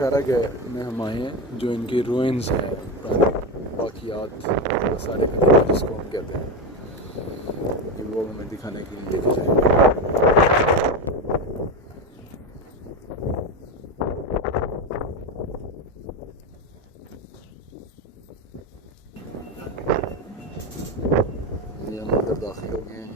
पैरागे में हम आए हैं, जो इनकी रूइंस हैं, पुरानी बाकियात, सारे कदीमा जिसको हम कहते हैं, वो हमें दिखाने के लिए लेके जाएंगे। ये हम अंदर दाखिल हो गए हैं।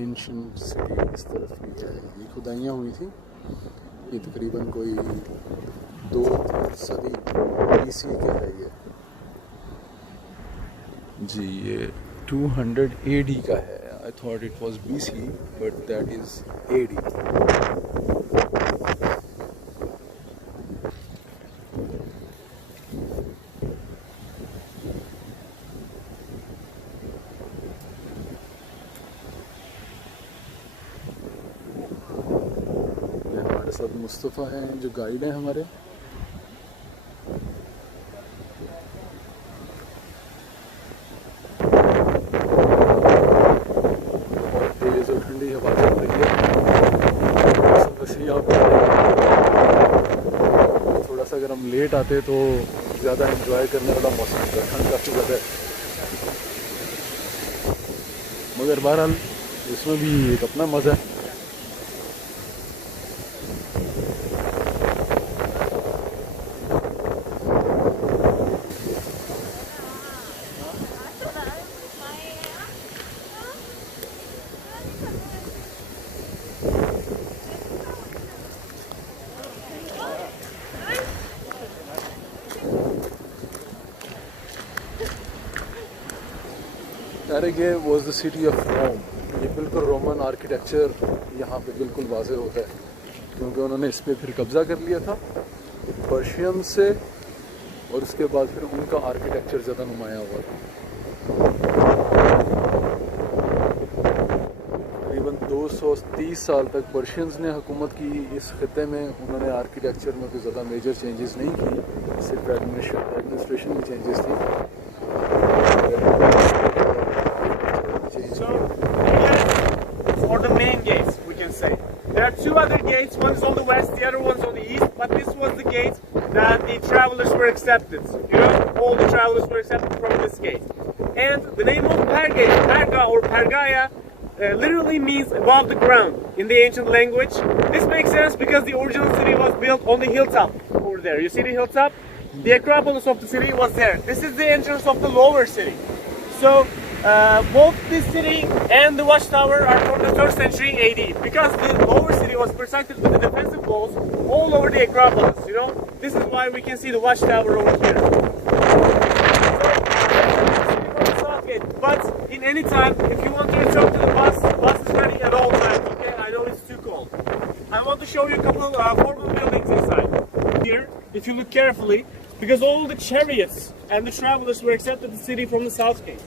एंशिएंट सिटी इस तरफ की है, ये खुदाइयाँ हुई थी, ये तकरीबन कोई 2-3 सदी BC के है ये जी। ये 200 AD का है। I thought it was BC but that is AD। सब मुस्तफ़ा हैं जो गाइड हैं हमारे। तेज और ठंडी हवा चल रही है। थोड़ा सा अगर हम लेट आते तो ज़्यादा एंजॉय करने वाला मौसम था, ठंड काफ़ी ज़्यादा है, मगर बहरहाल इसमें भी एक अपना मज़ा है। Perge was the city of Rome। ये बिल्कुल रोमन आर्किटेक्चर यहाँ पे बिल्कुल वाज़े होता है, क्योंकि उन्होंने इस पर फिर कब्ज़ा कर लिया था पर्शियन से, और उसके बाद फिर उनका आर्किटेक्चर ज़्यादा नुमाया हुआ था। तकरीबन 230 साल तक पर्शियंस ने हुकूमत की इस खिते में। उन्होंने आर्किटेक्चर में कोई ज़्यादा मेजर चेंजेस नहीं की, सिर्फ एडमिनिस्ट्रेशन में चेंजेस थी। For the main gates, we can say. There are two other gates, one is on the west, the other one's on the east, but this was the gate that the travelers were accepted. You know, all the travelers were accepted from this gate. And the name of Perge, Perga or Pergaya, literally means above the ground in the ancient language. This makes sense because the original city was built on the hilltop over there. You see the hilltop? The Acropolis of the city was there. This is the entrance of the lower city. So, both this city and the watchtower are from the 3rd century AD, because the lower city was protected with the defensive walls all over the Acropolis, you know. This is why we can see the watchtower over here. But in any time, if you want to return to the bus is ready at all times, okay? I know it's too cold. I want to show you a couple of formal buildings inside. Here, if you look carefully, because all the chariots and the travelers were accepted the city from the south gate.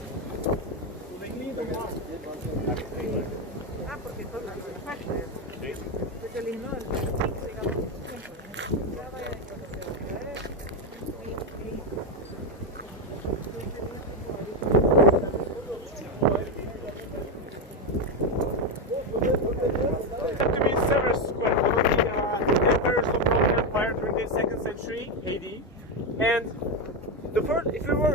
AD. And the first, if we were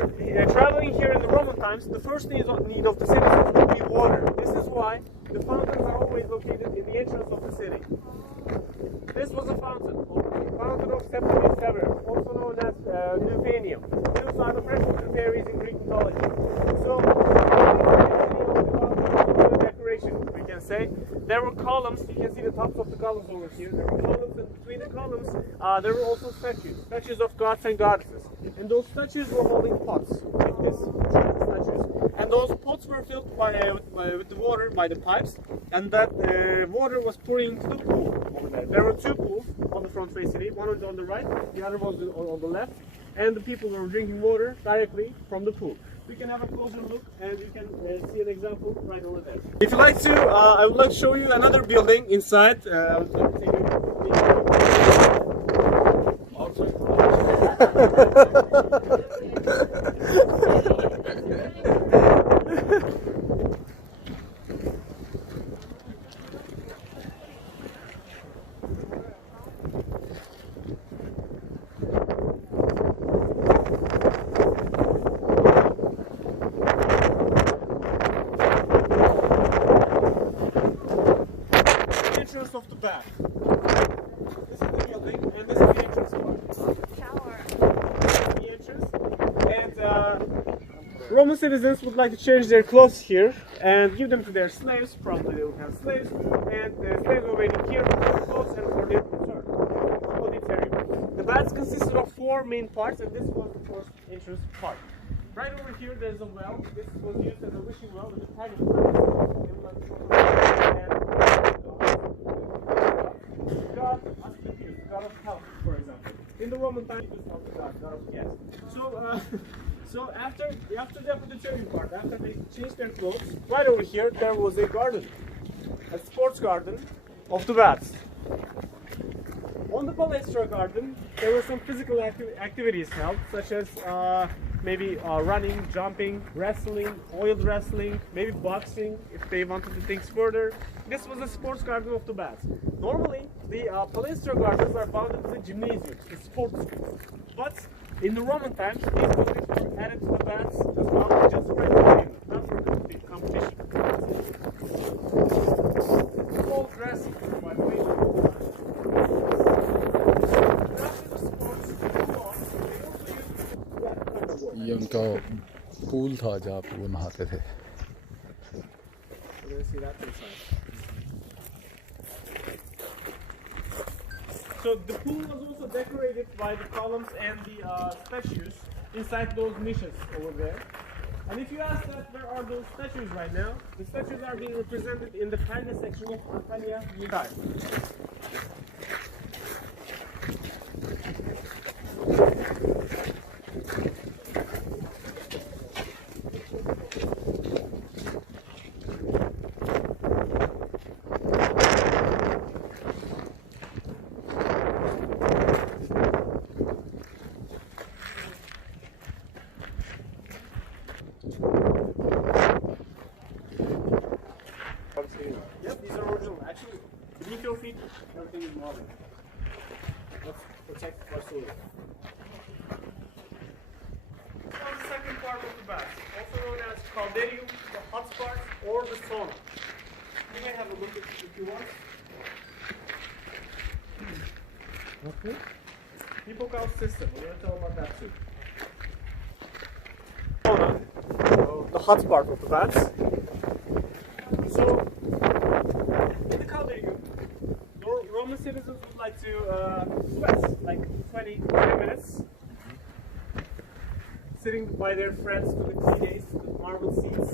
traveling here in the Roman times, the first need of the citizens would be water. This is why the fountains are always located in the entrance of the city. This was a fountain of Septimus Severus, also known as Nymphanium. These are the freshwater fairies in Greek mythology. So, the decoration, we can say. There were columns, you can see the tops of the columns over here. There were columns, and between the columns, there were also statues of gods and goddesses. And those statues were holding pots, like this, statues. And those pots were filled with the water by the pipes, and that water was pouring into the pool over there. There were two pools on the front face city. One was on the right, the other was on the left, and the people were drinking water directly from the pool. We can have a closer look, and you can see an example right over there. If you like to, I would like to show you another building inside. I would like to take you outside. of the bath. This is the building, and this is the entrance part. Shower. The entrance. And Roman citizens would like to change their clothes here and give them to their slaves. Probably they would have slaves, and the slaves were waiting here for their clothes and for their return. The baths consisted of 4 main parts, and this was the first entrance part. Right over here, there's a well. This was used as a wishing well in the pagan times. God of health, for example. In the Roman time, it was called the God of gas. So after the Apothecarian part, after they changed their clothes, right over here there was a garden, a sports garden of the baths. On the Palestra garden, there were some physical activities held, such as maybe running, jumping, wrestling, oiled wrestling, maybe boxing if they wanted to think further. This was the sports garden of the baths. Normally, the Palestra gardens are bounded to the gymnasium, the sports school. But in the Roman times, these buildings were added to the baths as well, just for entertainment, not for competition. It's called dressing, by the way. ये उनका pool था जहाँ पे वो नहाते थे. So the pool was also decorated by the columns and the statues inside those niches over there. And if you ask that where are those statues right now, the statues are being represented in the Perge section of Antalya, Yolu. Yep, these are original. Actually, beneath your feet, everything is modern. Let's protect our soil. This is the second part of the bath, also known as caldarium, the hot spot, or the sauna. You may have a look at it if you want. Okay. Hippocamp system, we're going to talk about that too. Sauna, the hot part of the bath. So, in the caldarium, Roman citizens would like to sweat like 20 minutes, sitting by their friends to the tea days, the marble seats.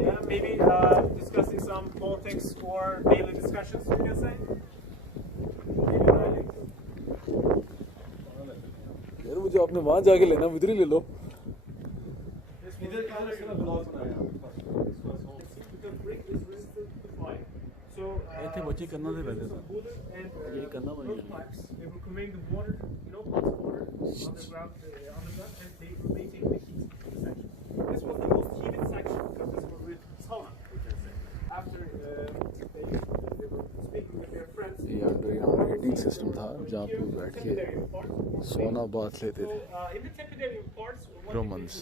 Yeah, maybe discussing some politics or daily discussions, you can say. यार मुझे आपने वहाँ जाके लेना, इधर ही ले लो. ऐसे बच्चे करना थे पहले तो ये करना पड़ेगा. They were conveying the water, hot water underground, and they were making the heat section. This was the most heated section because this was with sauna, we can say. After they were speaking with their friends. ये underground heating system था जहाँ पे बैठ के सोना बात लेते थे. In the tepidarium parts, Romans.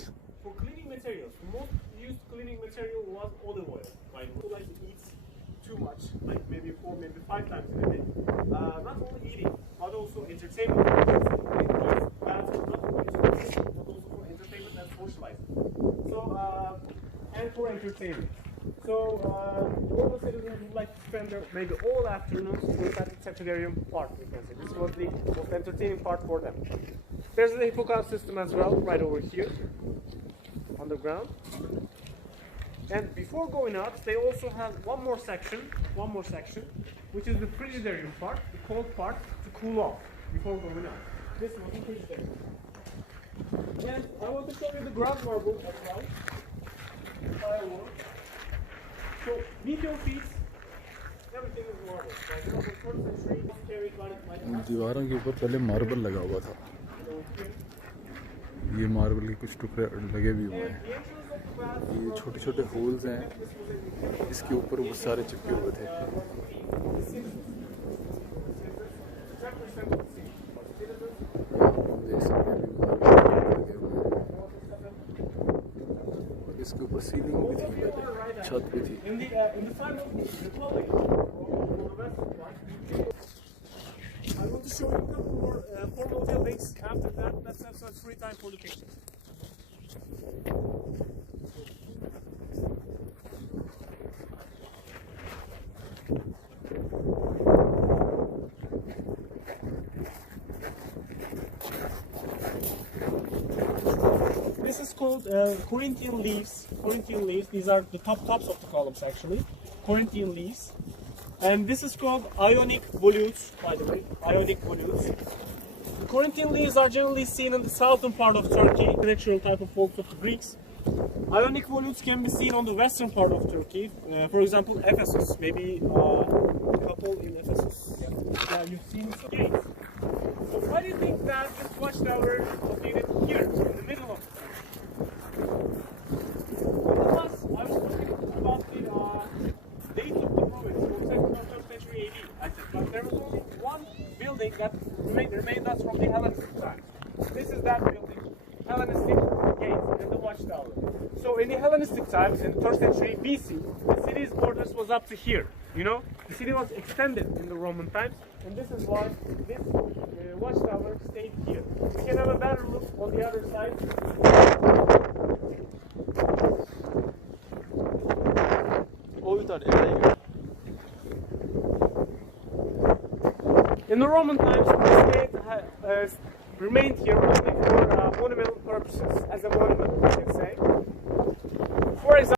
For cleaning materials, the most used cleaning material was olive oil. People like to eat too much, like maybe 4, maybe 5 times in a day. Not only eating, but also entertainment. Baths are not only but also for entertainment and socializing. So, and for entertainment. So, Roman citizens would like to spend their maybe all afternoons inside the tepidarium part, we can say. This was the most entertaining part for them. There's the hippocamp system as well, right over here, on the ground. And before going up, they also have one more section, which is the frigidarium part, the cold part, to cool off before going up. This was the frigidarium. And I want to show you the ground marble as well. Firewood. So, beneath your feet, everything is marble. Like, the 4th century was carried by दीवारों के ऊपर पहले marble लगा हुआ था. ये marble के कुछ टुकड़े लगे भी हुए हैं. ये छोटे छोटे होल्स हैं, इसके ऊपर वो सारे चिपके हुए थे. देख सकते हैं इसके ऊपर सीलिंग भी थी, पहले छत भी थी। In the side of the Republic, on the west one, I want to show you a couple more formal buildings. After that, let's have some free time for the pictures. This is called Corinthian leaves. Corinthian leaves. These are the tops of the columns actually. Corinthian leaves. And this is called Ionic volutes, by the way. Ionic volutes. The Corinthian leaves are generally seen in the southern part of Turkey, the natural type of folks of the Greeks. Ionic volutes can be seen on the western part of Turkey. For example, Ephesus. Maybe a couple in Ephesus. Yeah, you've seen some gates. So why do you think that this watchtower is located here, in the middle of the city? I was talking about the date of the province, from 2nd or 3rd century AD, I said, but there was only one building that remained us from the Hellenistic times. This is that building, Hellenistic gate and the watchtower. So in the Hellenistic times, in the 3rd century BC, the city's borders was up to here. You know, the city was extended in the Roman times, and this is why this watchtower stayed here. We can have a better look on the other side. In the Roman times, the state remained here only for monumental purposes, as a monument, you can say. For example,